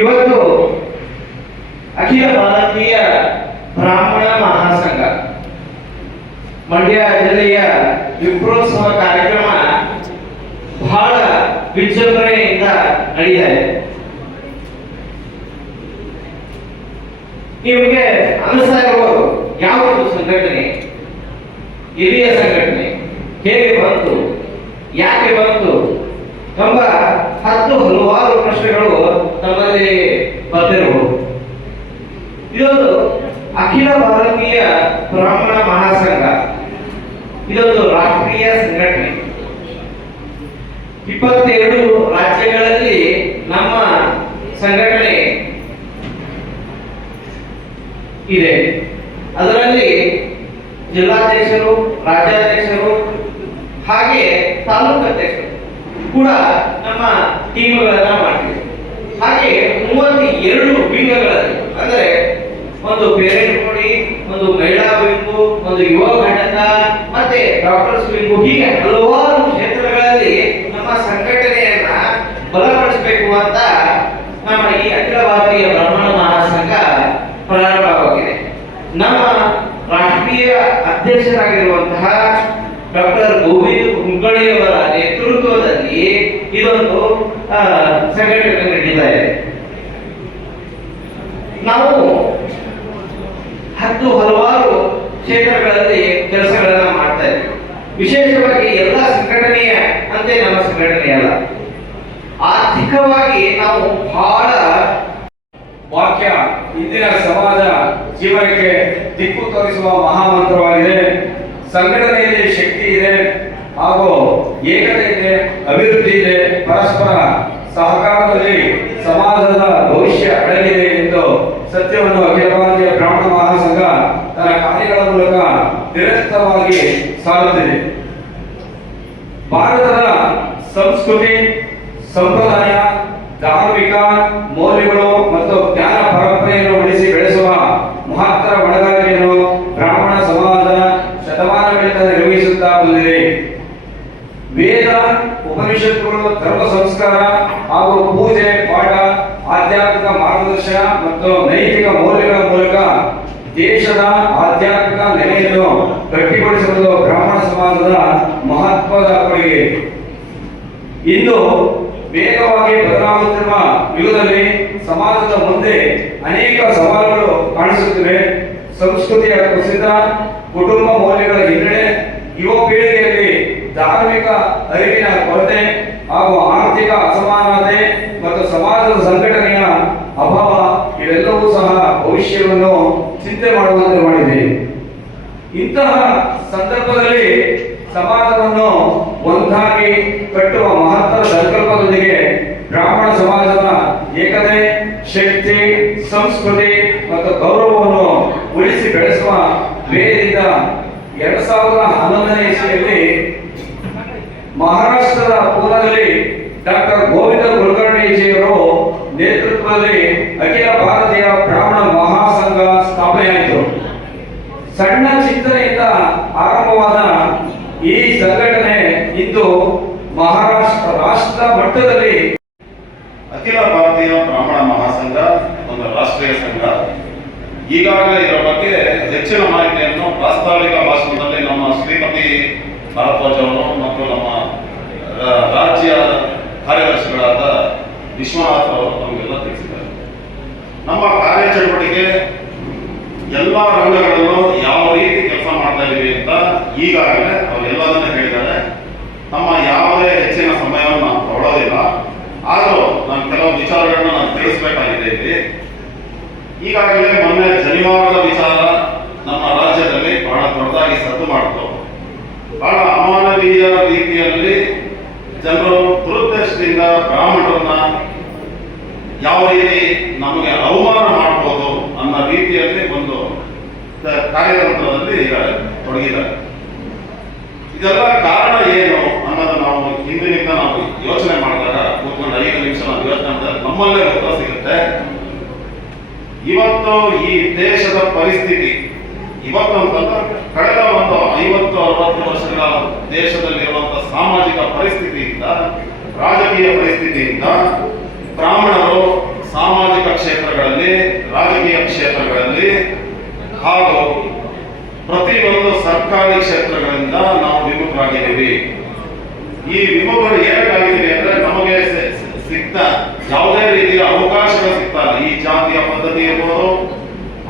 ಇವತ್ತು ಅಖಿಲ ಭಾರತೀಯ ಬ್ರಾಹ್ಮಣ ಮಹಾಸಂಘ ಮಂಡ್ಯ ಜಿಲ್ಲೆಯ ವಿಪ್ರೋತ್ಸವ ಕಾರ್ಯಕ್ರಮ ಬಹಳ ವಿಜೃಂಭಣೆಯಿಂದ ನಡೆಯಿದೆ. ನಿಮಗೆ ಅನಿಸ್ತಾ ಇರಬಹುದು ಯಾವುದು ಸಂಘಟನೆ, ಹಿರಿಯ ಸಂಘಟನೆ ಹೇಗೆ ಬಂತು, ಯಾಕೆ ಬಂತು ಎಂಬ ಹಲವಾರು ಪ್ರಶ್ನೆಗಳು ನಮ್ಮಲ್ಲಿ ಬಂದಿರಬಹುದು. ಇದೊಂದು ಅಖಿಲ ಭಾರತೀಯ ಬ್ರಾಹ್ಮಣ ಮಹಾಸಂಘ, ಇದೊಂದು ರಾಷ್ಟ್ರೀಯ ಸಂಘಟನೆ. 22 ರಾಜ್ಯಗಳಲ್ಲಿ ನಮ್ಮ ಸಂಘಟನೆ ಇದೆ. ಅದರಲ್ಲಿ ಜಿಲ್ಲಾಧ್ಯಕ್ಷರು, ರಾಜ್ಯಾಧ್ಯಕ್ಷರು ಹಾಗೆ ತಾಲೂಕು ಅಧ್ಯಕ್ಷರು ಕೂಡ ನಮ್ಮ ಟೀಮ್ಗಳನ್ನ ಮಾಡ್ತೀವಿ. ಹಾಗೆ 32 ವಿಂಗಗಳಲ್ಲಿ ಅಂದರೆ ಒಂದು ಪೇರೆಂಟ್ ಕೊಡಿ, ಒಂದು ಮಹಿಳಾ ವಿಂಗು, ಒಂದು ಯುವ ಘಟಕ, ಮತ್ತೆ ಡಾಕ್ಟರ್ಸ್ ವಿಂಗು, ಹೀಗೆ ಹಲವಾರು ಕ್ಷೇತ್ರಗಳಲ್ಲಿ ನಮ್ಮ ಸಂಘಟನೆಯನ್ನ ಬಲಪಡಿಸಬೇಕು ಅಂತ ನಮ್ಮ ಈ ಅಖಿಲ ಭಾರತೀಯ ಬ್ರಾಹ್ಮಣ ಮಹಾಸಂಘ ಪ್ರಾರಂಭವಾಗಿದೆ. ನಮ್ಮ ರಾಷ್ಟ್ರೀಯ ಅಧ್ಯಕ್ಷರಾಗಿರುವಂತಹ ಡಾಕ್ಟರ್ ಗೋವಿಂದ್ ಹುಂಗಳಿಯವರ ನೇತೃತ್ವದಲ್ಲಿ ಇದೊಂದು ಸಂಘಟನೆ ನಡೀತಾ ಇದೆ. ನಾವು ಹಲವಾರು ಕ್ಷೇತ್ರಗಳಲ್ಲಿ ಕೆಲಸಗಳನ್ನ ಮಾಡ್ತಾ ಇದ್ದೀವಿ. ವಿಶೇಷವಾಗಿ ಎಲ್ಲ ಸಂಘಟನೆಯ ಅಂತೆ ನಮ್ಮ ಸಂಘಟನೆ ಅಲ್ಲ, ಆರ್ಥಿಕವಾಗಿ ನಾವು ಬಹಳ ವಾಕ್ಯ ಇಂದಿನ ಸಮಾಜ ಜೀವನಕ್ಕೆ ದಿಕ್ಕು ತೋರಿಸುವ ಮಹಾಮಂತ್ರವಾಗಿದೆ. ಸಂಘಟನೆಯಲ್ಲಿ ಶಕ್ತಿ ಇದೆ ಹಾಗೂ ಏಕತೆ ಇದೆ, ಅಭಿವೃದ್ಧಿ ಇದೆ, ಪರಸ್ಪರ ಸಹಕಾರದಲ್ಲಿ ಸಮಾಜದ ಭವಿಷ್ಯ ಅಡಗಿದೆ ಎಂದು ಸತ್ಯವನ್ನು ಅಖಿಲ ಭಾರತೀಯ ಬ್ರಾಹ್ಮಣ ಮಹಾಸಂಘ ತನ್ನ ಕಾರ್ಯಗಳ ಮೂಲಕ ನಿರಂತರವಾಗಿ ಸಾರುತ್ತಿದೆ. ಭಾರತದ ಸಂಸ್ಕೃತಿ, ಸಂಪ್ರದಾಯ, ಧಾರ್ಮಿಕ ಮೌಲ್ಯಗಳು ಮತ್ತು ಜ್ಞಾನ ಪರಂಪರೆಯನ್ನು ಉಳಿಸಿ ಬೆಳೆಸುವ ಮಹತ್ತರ ಹೊಣೆಗಾರಿಕೆಯನ್ನು ಬ್ರಾಹ್ಮಣ ಸಮಾಜ ಶತಮಾನಗಳಿಂದ ನಿರ್ವಹಿಸುತ್ತಾ ಬಂದಿದೆ. ವೇದ, ಉಪನಿಷತ್ತುಗಳು, ಧರ್ಮ ಸಂಸ್ಕಾರ ಹಾಗೂ ಪೂಜೆ, ಪಾಠ, ಆಧ್ಯಾತ್ಮಿಕ ಮಾರ್ಗದರ್ಶನ ಮತ್ತು ನೈತಿಕ ಮೌಲ್ಯಗಳ ಮೂಲಕ ದೇಶದ ಆಧ್ಯಾತ್ಮಿಕ ನೆಲೆಯನ್ನು ಗಟ್ಟಿಗೊಳಿಸುವುದು ಬ್ರಾಹ್ಮಣ ಸಮಾಜದ ಮಹತ್ವದ ಕೊಡುಗೆ. ಇಂದು ವೇಗವಾಗಿ ಬದಲಾಗುತ್ತಿರುವ ಯುಗದಲ್ಲಿ ಸಮಾಜದ ಮುಂದೆ ಅನೇಕ ಸವಾಲುಗಳು ಕಾಣಿಸುತ್ತಿವೆ. ಸಂಸ್ಕೃತಿಯ ಕುಸಿತ, ಕುಟುಂಬ ಮೌಲ್ಯಗಳ ಹಿನ್ನಡೆ, ಯುವ ಪೀಳಿಗೆಯಲ್ಲಿ ಧಾರ್ಮಿಕ ಅರಿವಿನ ಕೊರತೆ ಹಾಗೂ ಆರ್ಥಿಕ ಅಸಮಾನತೆ ಮತ್ತು ಸಮಾಜದ ಸಂಘಟನೆಯ ಅಭಾವ ಇವೆಲ್ಲವೂ ಸಹ ಭವಿಷ್ಯವನ್ನು ಚಿಂತೆ ಮಾಡುವಂತೆ ಮಾಡಿದೆ. ಇಂತಹ ಸಂದರ್ಭದಲ್ಲಿ ಸಮಾಜವನ್ನು ಒಂದಾಗಿ ಕಟ್ಟುವ ಮಹತ್ತರ ಸಂಕಲ್ಪದೊಂದಿಗೆ ಬ್ರಾಹ್ಮಣ ಸಮಾಜದ ಏಕತೆ, ಶಕ್ತಿ, ಸಂಸ್ಕೃತಿ ಮತ್ತು ಗೌರವವನ್ನು ಉಳಿಸಿ ಬೆಳೆಸುವ ಧ್ಯೇಯದಿಂದ 2011ನೇ ಇಸವಿಯಲ್ಲಿ ಮಹಾರಾಷ್ಟ್ರದ ಪೂನಾದಲ್ಲಿ ಡಾಕ್ಟರ್ ಗೋವಿಂದ ಕುಲಕರ್ಣಿಜಿಯವರು ನೇತೃತ್ವದಲ್ಲಿ ಅಖಿಲ ಭಾರತೀಯ ಬ್ರಾಹ್ಮಣ ಮಹಾಸಂಘ ಸ್ಥಾಪನೆಯಾಯಿತು. ಸಣ್ಣ ಚಿಂತನೆಯಿಂದ ಆರಂಭವಾದ ಈ ಸಂಘಟನೆ ಇಂದು ಮಹಾರಾಷ್ಟ್ರ ರಾಷ್ಟ್ರ ಮಟ್ಟದಲ್ಲಿ ಅಖಿಲ ಭಾರತೀಯ ಬ್ರಾಹ್ಮಣ ಮಹಾಸಂಘ ಒಂದು ರಾಷ್ಟ್ರೀಯ ಸಂಘ. ಈಗಾಗಲೇ ಇದರ ಬಗ್ಗೆ ಹೆಚ್ಚಿನ ಮಾಹಿತಿಯನ್ನು ಪ್ರಾಸ್ತಾವಿಕ ಭಾಷಣದಲ್ಲಿ ನಮ್ಮ ಶ್ರೀಮತಿ ಭಾರದ್ವಾಜ್ ಅವರು ಮತ್ತು ನಮ್ಮ ರಾಜ್ಯ ಕಾರ್ಯದರ್ಶಿಗಳಾದ ವಿಶ್ವನಾಥ್ ಅವರು ನಮಗೆಲ್ಲ ತಿಳಿಸಿದ್ದಾರೆ. ನಮ್ಮ ಕಾರ್ಯಚಟುವಟಿಕೆ ಎಲ್ಲ ರಂಗಗಳಲ್ಲೂ ಯಾವ ರೀತಿ ಕೆಲಸ ಮಾಡ್ತಾ ಇದ್ದೀವಿ ಅಂತ ಈಗಾಗಲೇ ಅವರೆಲ್ಲದನ್ನ ಹೇಳಿದ್ದಾರೆ. ನಮ್ಮ ಯಾವುದೇ ಹೆಚ್ಚಿನ ಸಮಯವನ್ನು ನಾವು ತಗೊಳ್ಳೋದಿಲ್ಲ, ಆದರೂ ನಾನು ಕೆಲವು ವಿಚಾರಗಳನ್ನ ನಾನು ತಿಳಿಸಬೇಕಾಗಿದೆ ಇಲ್ಲಿ. ಈಗಾಗಲೇ ಮೊನ್ನೆ ಜನಿವಾರದ ವಿಚಾರ ನಮ್ಮ ರಾಜ್ಯದಲ್ಲಿ ಬಹಳ ದೊಡ್ಡದಾಗಿ ಸದ್ದು ಮಾಡಿತು. ಬಹಳ ಅಮಾನವೀಯ ರೀತಿಯಲ್ಲಿ ಜನರು ದುರುದ್ದೇಶದಿಂದ ಬ್ರಾಹ್ಮಣರನ್ನ ಯಾವ ರೀತಿ ನಮಗೆ ಅವಮಾನ ಮಾಡಬಹುದು ಅನ್ನೋ ರೀತಿಯಲ್ಲಿ ಒಂದು ಕಾರ್ಯತಂತ್ರದಲ್ಲಿ ಈಗ ತೊಡಗಿದ್ದಾರೆ. ಇದೆಲ್ಲ ಕಾರಣ ಏನು ಅನ್ನೋದು ನಾವು ಹಿಂದಿನಿಂದ ನಾವು ಯೋಚನೆ ಮಾಡಿದಾಗ ಕೂತ್ಕೊಂಡು 5 ನಿಮಿಷ ನಾವು ಯೋಚನೆ ಮಾಡಿದಾಗ ನಮ್ಮಲ್ಲೇ ಉತ್ತರ ಸಿಗುತ್ತೆ. ಇವತ್ತು ಈ ದೇಶದ ಪರಿಸ್ಥಿತಿ ಇವತ್ತು ಅಂತಂದ್ರೆ ಕಳೆದ ಒಂದು 50-60 ವರ್ಷಗಳ ದೇಶದಲ್ಲಿರುವಂತಹ ಸಾಮಾಜಿಕ ಪರಿಸ್ಥಿತಿಯಿಂದ, ರಾಜಕೀಯ ಪರಿಸ್ಥಿತಿಯಿಂದ ಬ್ರಾಹ್ಮಣರು ಸಾಮಾಜಿಕ ಕ್ಷೇತ್ರಗಳಲ್ಲಿ, ರಾಜಕೀಯ ಕ್ಷೇತ್ರಗಳಲ್ಲಿ ಹಾಗೂ ಪ್ರತಿಯೊಂದು ಸರ್ಕಾರಿ ಕ್ಷೇತ್ರಗಳಿಂದ ನಾವು ವಿಮುಖರಾಗಿದ್ದೀವಿ. ಈ ವಿಮುಖರು ಏನಕ್ಕಾಗಿದ್ದೀವಿ ಅಂದ್ರೆ ನಮಗೆ ಸಿಗ್ತ ಯಾವುದೇ ರೀತಿಯ ಅವಕಾಶಗಳು ಸಿಗ್ತಾ ಇಲ್ಲ. ಈ ಜಾತಿಯ ಪದ್ಧತಿ ಇರ್ಬೋದು,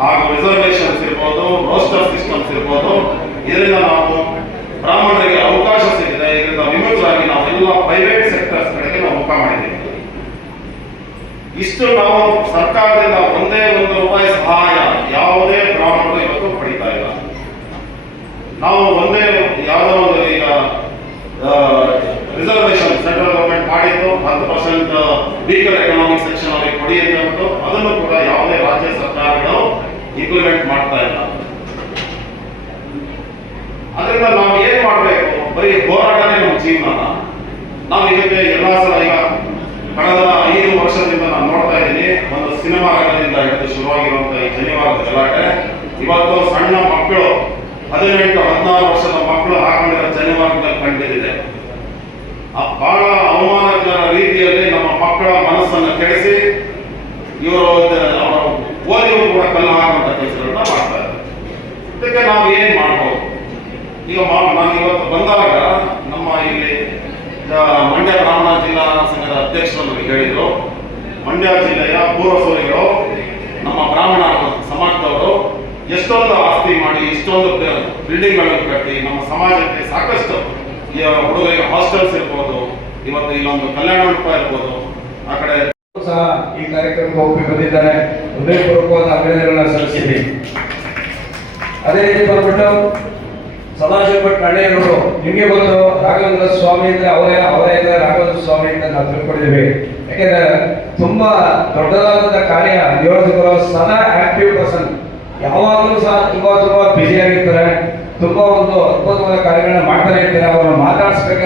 ಹಾಗೂ ರಿಸರ್ವೇಶನ್ಸ್ ಇರ್ಬೋದು, ರೋಸ್ಟರ್ ಸಿಸ್ಟಮ್ಸ್ ಇರ್ಬೋದು, ಇದರಿಂದ ನಾವು ಬ್ರಾಹ್ಮಣರಿಗೆ ಅವಕಾಶ ಸಿಗಿದೆ. ಇದರಿಂದ ವಿಮುಖರಾಗಿ ನಾವೆಲ್ಲ ಪ್ರೈವೇಟ್ ಸೆಕ್ಟರ್ಸ್ ಕಡೆಗೆ ನಾವು ಮುಖ ಮಾಡಿದ್ದೀವಿ. ಇಷ್ಟು ನಾವು ಸರ್ಕಾರದಿಂದ ಒಂದೇ ಒಂದು ರೂಪಾಯಿ ಸಹಾಯ ಯಾವುದೇ ಬ್ರಾಹ್ಮಣರು ಇವತ್ತು ಪಡಿತಾ ಇಲ್ಲ. ನಾವು ಒಂದೇ ಯಾವುದೋ ಒಂದು ಈಗ ರಿಸರ್ವೇಶನ್ ಸೆಂಟ್ರಲ್ ಗವರ್ಮೆಂಟ್ ಮಾಡಿದ್ದು 10% ವೀಕರ್ ಎಕನಾಮಿಕ್ ಸೆಕ್ಷನ್ ಅವರಿಗೆ ಕೊಡಿ ಅಂತ ಹೇಳ್ಬಿಟ್ಟು ಅದನ್ನು ಕೂಡ ಯಾವುದೇ ರಾಜ್ಯ ಸರ್ಕಾರಗಳು ಇಂಪ್ಲಿಮೆಂಟ್ ಮಾಡ್ತಾ ಇಲ್ಲ. ಅದರಿಂದ ನಾವು ಏನ್ ಮಾಡಬೇಕು? ಬರೀ ಹೋರಾಟನೇ ನಮ್ಮ ಜೀವನ. ನಾವು ಇದಕ್ಕೆ ಎಲ್ಲಾ ಸಲ ಈಗ ಕಳೆದ 5 ವರ್ಷದಿಂದ ನಾನು ನೋಡ್ತಾ ಇದ್ದೀನಿ, ಒಂದು ಸಿನಿಮಾ ರಂಗದಿಂದ ಹಿಡಿದು ಶುರುವಾಗಿರುವಂತಹ ಈ ಜನಿವಾರದ ಗಲಾಟೆ ಇವತ್ತು ಸಣ್ಣ ಮಕ್ಕಳು 18-16 ವರ್ಷದ ಮಕ್ಕಳು ಹಾಕೊಂಡಿರೋ ಜನಿವಾರದಲ್ಲಿ ಕಂಡಿದೆ. ಬಹಳ ಅವಮಾನಕರ ರೀತಿಯಲ್ಲಿ ನಮ್ಮ ಮಕ್ಕಳ ಮನಸ್ಸನ್ನು ಕೆಡಿಸಿ ಇವರು ಅವರ ಓದಿಗೂ ಕೂಡ ಕಲ್ಲು ಹಾಕುವಂತ ಕೆಲಸಗಳನ್ನ ಮಾಡ್ತಾರೆ. ಇದಕ್ಕೆ ನಾವು ಏನ್ ಮಾಡ್ಬೋದು? ಈಗ ನಾನು ಇವತ್ತು ಬಂದಾಗ ನಮ್ಮ ಇಲ್ಲಿ ಮಂಡ್ಯ ಬ್ರಾಹ್ಮಣ ಜಿಲ್ಲಾ ಸಂಘದ ಅಧ್ಯಕ್ಷರು ಹೇಳಿದ್ರು, ಮಂಡ್ಯ ಜಿಲ್ಲೆಯ ಪೂರ್ವಸೂರಿಗಳು ನಮ್ಮ ಬ್ರಾಹ್ಮಣ ಸಮಾಜದವರು ಎಷ್ಟೊಂದು ಆಸ್ತಿ ಮಾಡಿ, ಇಷ್ಟೊಂದು ಬಿಲ್ಡಿಂಗ್ಗಳನ್ನು ಕಟ್ಟಿ ನಮ್ಮ ಸಮಾಜಕ್ಕೆ ಸಾಕಷ್ಟು ಹುಡುಗರಿಗೆ ಹಾಸ್ಟೆಲ್ಸ್ ಇರ್ಬೋದು, ಇವತ್ತು ಇಲ್ಲೊಂದು ಕಲ್ಯಾಣ ಮಂಟಪ ಇರ್ಬೋದು, ಆ ಕಡೆ ಸಹ ಈ ಕಾರ್ಯಕ್ರಮಕ್ಕೆ ಒಪ್ಪಿ ಬಂದಿದ್ದಾರೆ. ಹೃದಯಪೂರ್ವಕವಾದ ಅಭಿನಂದನೆಗಳನ್ನ ಸಲ್ಲಿಸಿದ್ವಿ. ಅದೇ ರೀತಿ ಬಂದ್ಬಿಟ್ಟು ಸದಾಶಿವ ಭಟ್ ಹಳ್ಳಿಯವರು, ನಿಮಗೆ ಗೊತ್ತು ರಾಘವೇಂದ್ರ ಸ್ವಾಮಿ ಅಂದ್ರೆ ಅವರೇ ಇದ್ದಾರೆ. ರಾಘವೇಂದ್ರ ಸ್ವಾಮಿ ಅಂತ ನಾವು ತಿಳ್ಕೊಂಡಿದ್ದೀವಿ. ಯಾಕೆಂದ್ರೆ ತುಂಬಾ ದೊಡ್ಡದಾದಂತಹ ಕಾರ್ಯ ನಿಯೋಜಕರು, ಸದಾ ಆಕ್ಟಿವ್ ಪರ್ಸನ್, ಯಾವಾಗಲೂ ಸಹ ತುಂಬಾ ಬ್ಯುಸಿ ಆಗಿರ್ತಾರೆ. ತುಂಬಾ ಒಂದು ಅದ್ಭುತವಾದ ಕಾರ್ಯಗಳನ್ನ ಮಾಡ್ತಾನೆ ಇರ್ತಾರೆ. ಅವರನ್ನು ಮಾತಾಡಿಸ್ಬೇಕು.